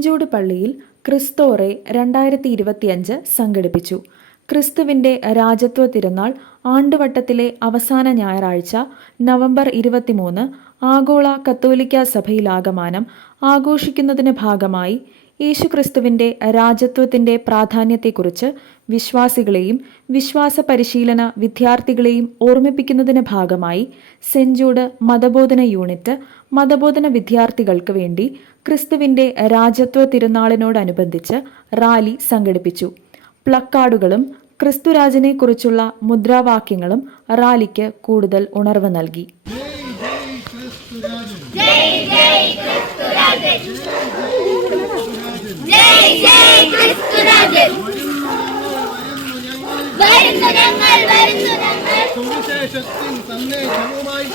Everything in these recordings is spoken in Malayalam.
ജൂഡ് പള്ളിയിൽ ക്രിസ്തോറെ രണ്ടായിരത്തി ഇരുപത്തിയഞ്ച് സംഘടിപ്പിച്ചു. ക്രിസ്തുവിന്റെ രാജത്വ തിരുനാൾ ആണ്ടുവട്ടത്തിലെ അവസാന ഞായറാഴ്ച നവംബർ ഇരുപത്തിമൂന്ന് ആഗോള കത്തോലിക്ക സഭയിലാകമാനം ആഘോഷിക്കുന്നതിന് ഭാഗമായി യേശുക്രിസ്തുവിന്റെ രാജ്യത്വത്തിന്റെ പ്രാധാന്യത്തെക്കുറിച്ച് വിശ്വാസികളെയും വിശ്വാസ പരിശീലന വിദ്യാർത്ഥികളെയും ഓർമ്മിപ്പിക്കുന്നതിന് ഭാഗമായി സെഞ്ചൂട് മതബോധന യൂണിറ്റ് മതബോധന വിദ്യാർത്ഥികൾക്ക് വേണ്ടി ക്രിസ്തുവിന്റെ രാജത്വ തിരുനാളിനോടനുബന്ധിച്ച് റാലി സംഘടിപ്പിച്ചു. പ്ലക്കാർഡുകളും ക്രിസ്തുരാജനെക്കുറിച്ചുള്ള മുദ്രാവാക്യങ്ങളും റാലിക്ക് കൂടുതൽ ഉണർവ് നൽകി. ജയ് ജയ് ക്രിസ്തുരാജൻ. ജയ് ജയ് ക്രിസ്തുരാജൻ. വരുന്നു ഞങ്ങൾ വരുന്നു ഞങ്ങൾ. സുവിശേഷത്തിൻ സന്ദേശവുമായി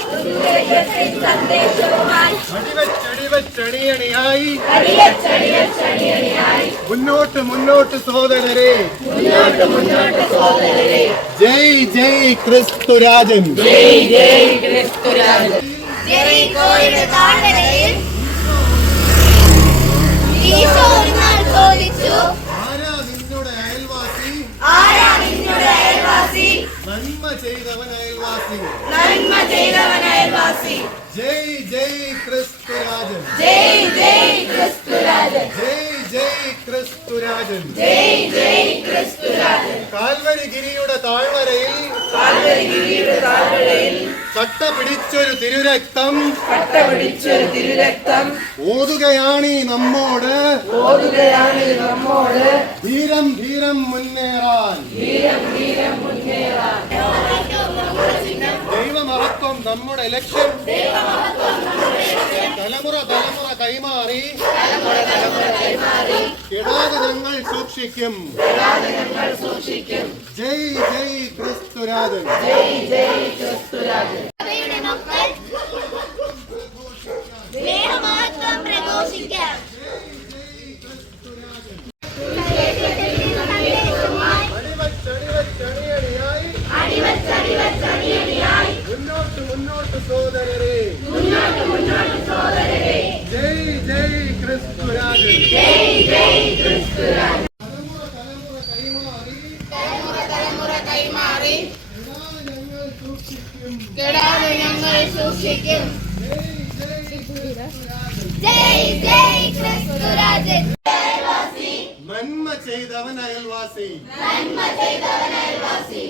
അടിയച്ചടിയച്ചടിയണിയായി മുന്നോട്ട് മുന്നോട്ട് സഹോദരരെ. ജയ് ജയ് ക്രിസ്തു രാജൻ ജയ് ജയ് ക്രിസ്തുരാജൻ ജെറിക്കോയുടെ നന്മ ചെയ്തവൻ അയൽവാസി. നന്മ ചെയ്തവൻ അയൽവാസി. ജയ് ജയ് ക്രിസ്തുരാജൻ ജയ് ജയ് ക്രിസ്തുരാജൻ ജയ് ജയ് ക്രിസ്തുരാജൻ ജയ് ജയ് ക്രിസ്തുരാജൻ കാൽവരി ഗിരിയുടെ താഴ്വരയിൽ ചട്ട പിടിച്ചൊരു തിരുരക്തം. കട്ടപിടിച്ചൊരു തിരുരക്തം. ഓതുകയാണി നമ്മോട്. ഓതുകയാണി നമ്മോട്. ധീരം ധീരം മുന്നേറാൻ. ദൈവമഹത്വം നമ്മുടെ ലക്ഷ്യം. തലമുറ തലമുറ കൈമാറി. കെടാതെ ഞങ്ങൾ സൂക്ഷിക്കും. ജയ് ജയ് ക്രിസ്തുരാജൻ. മുന്നോട്ട് മുന്നോട്ട് അടിവച്ചടിവച്ചണിയണിയായി മുന്നോട്ട് മുന്നോട്ട് കെടാതെ ഞങ്ങൾ സൂക്ഷിക്കും. നന്മ ചെയ്തവൻ അയൽവാസി. നന്മ ചെയ്തവൻ അയൽവാസി.